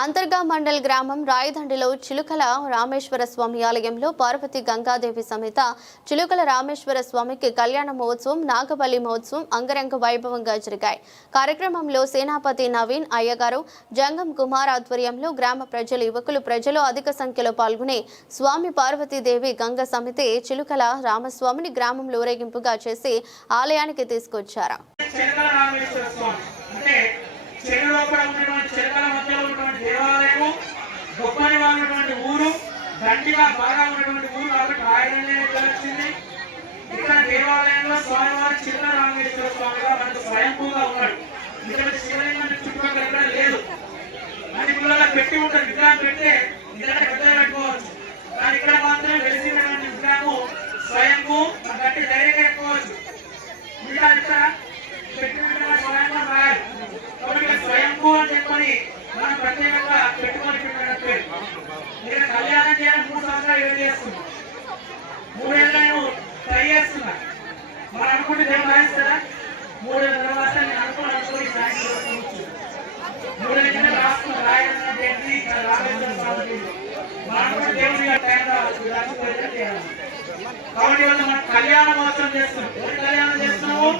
అంతర్గా మండల్ గ్రామం రాయదండిలో చిలుకల రామేశ్వర స్వామి ఆలయంలో పార్వతి గంగాదేవి సమేత చిలుకల రామేశ్వర స్వామికి కళ్యాణ మహోత్సవం నాగబలి మహోత్సవం అంగరంగ వైభవంగా జరిగాయి. కార్యక్రమంలో సేనాపతి నవీన్ అయ్యగారు, జంగం కుమార్ ఆధ్వర్యంలో గ్రామ ప్రజలు, యువకులు అధిక సంఖ్యలో పాల్గొని స్వామి పార్వతీదేవి గంగ సమితి చిలుకల రామస్వామిని గ్రామంలో ఊరేగింపుగా చేసి ఆలయానికి తీసుకొచ్చారు. దేవాలయము గొప్పగా ఉన్నటువంటి ఊరు, దండిగా బాగా ఉన్నటువంటి ఊరు కాబట్టి రాయదండి వచ్చింది. ఇక్కడ దేవాలయంలో స్వామివారి చిన్న రామేశ్వర స్వామిగా మనకు స్వయంభూగా ఉన్నాడు. ఇక్కడ శివలింగం చుట్టుపక్కల ఎక్కడ లేదు. అన్ని గుళ్ళలో పెట్టి ఉంటుంది, విగ్రహం పెడితే ఇక్కడ పెద్దగా పెట్టుకోవచ్చు. కానీ ఇక్కడ మాత్రమే వెలిసినటువంటి విగ్రహము స్వయంభూ, గట్టి ధైర్యంగా పెట్టుకోవచ్చు. ఇంకా ఇక్కడ పెట్టిన స్వయంభూ రాయాలి కాబట్టి స్వయంభూ అని చెప్పని మనం ప్రత్యేకంగా పెట్టుకొని పెట్టినట్టు. నేను కళ్యాణం చేయాలని 3 సంవత్సరాలు ఏం చేస్తున్నాను, 3 ఏళ్ళు నేను ట్రై చేస్తున్నా. మనం అనుకుంటే దేవుడు రాయిస్తారా? 3 ఏళ్ళ తర్వాత నేను అనుకుని 3 ఏళ్ళ కింద రాసుకున్నా రాయాలన్నది ఏంటి, రామేశ్వర స్వామి మనం అనుకుంటే దేవుడిగా టైం రావచ్చు కాబట్టి మనం కళ్యాణ మహోత్సవం చేస్తున్నాం. ఎవరు కళ్యాణం చేస్తున్నాము?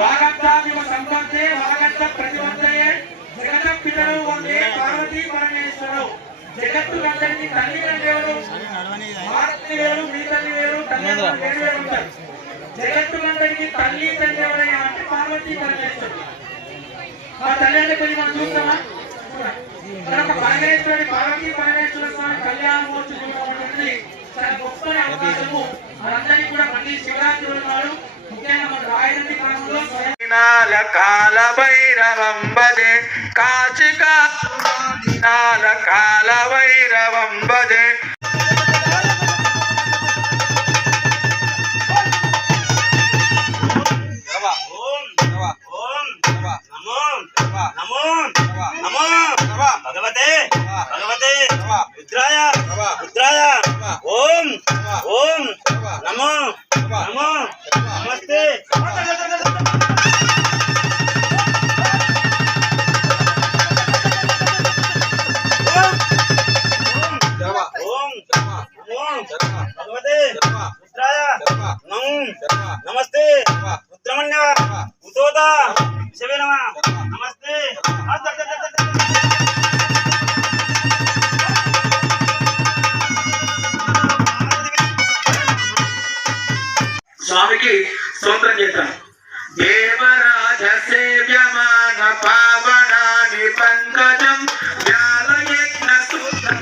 వాగత్తాదివ సంపత్తే వాగత్త ప్రతివంతయే జగత పితరు వందే పార్వతీ పరమేశ్వరు. జగత్తు అందరికీ తల్లి వేరు, భారతి వేరు, మీ తల్లి వేరు, తల్లిదండ్రులు వేరు వేరు ఉంటారు. జగత్తు అందరికీ తల్లి తండ్రి ఎవరైనా అంటే పార్వతీ పరమేశ్వరుడు. ఆ తల్లి అంటే కొంచెం మనం చూస్తామా? ఒక పరమేశ్వరుడి పార్వతీ పరమేశ్వర స్వామి కళ్యాణ మహోత్సవం చాలా గొప్ప అవకాశము. మనందరికీ కూడా మళ్ళీ శివరాత్రి నాడు ముఖ్యంగా మన రాయదండి గ్రామంలో కాల భైరవం భజే కాచికా కాల భైరవం భజే భగవతే భగవతే రుద్రాయ రుద్రాయ ఓం ఓం నమో నమో నమస్తే. భగవతే రుద్రాయ నమస్తే. రుద్రమణ్య ఉతోద శివే నమః నమస్తే. స్వామికి స్తోత్రం చేద్దాం. దేవరాజ సేవ్యమాన పావనాని పంకజం వ్యాలయజ్ఞ సూత్రం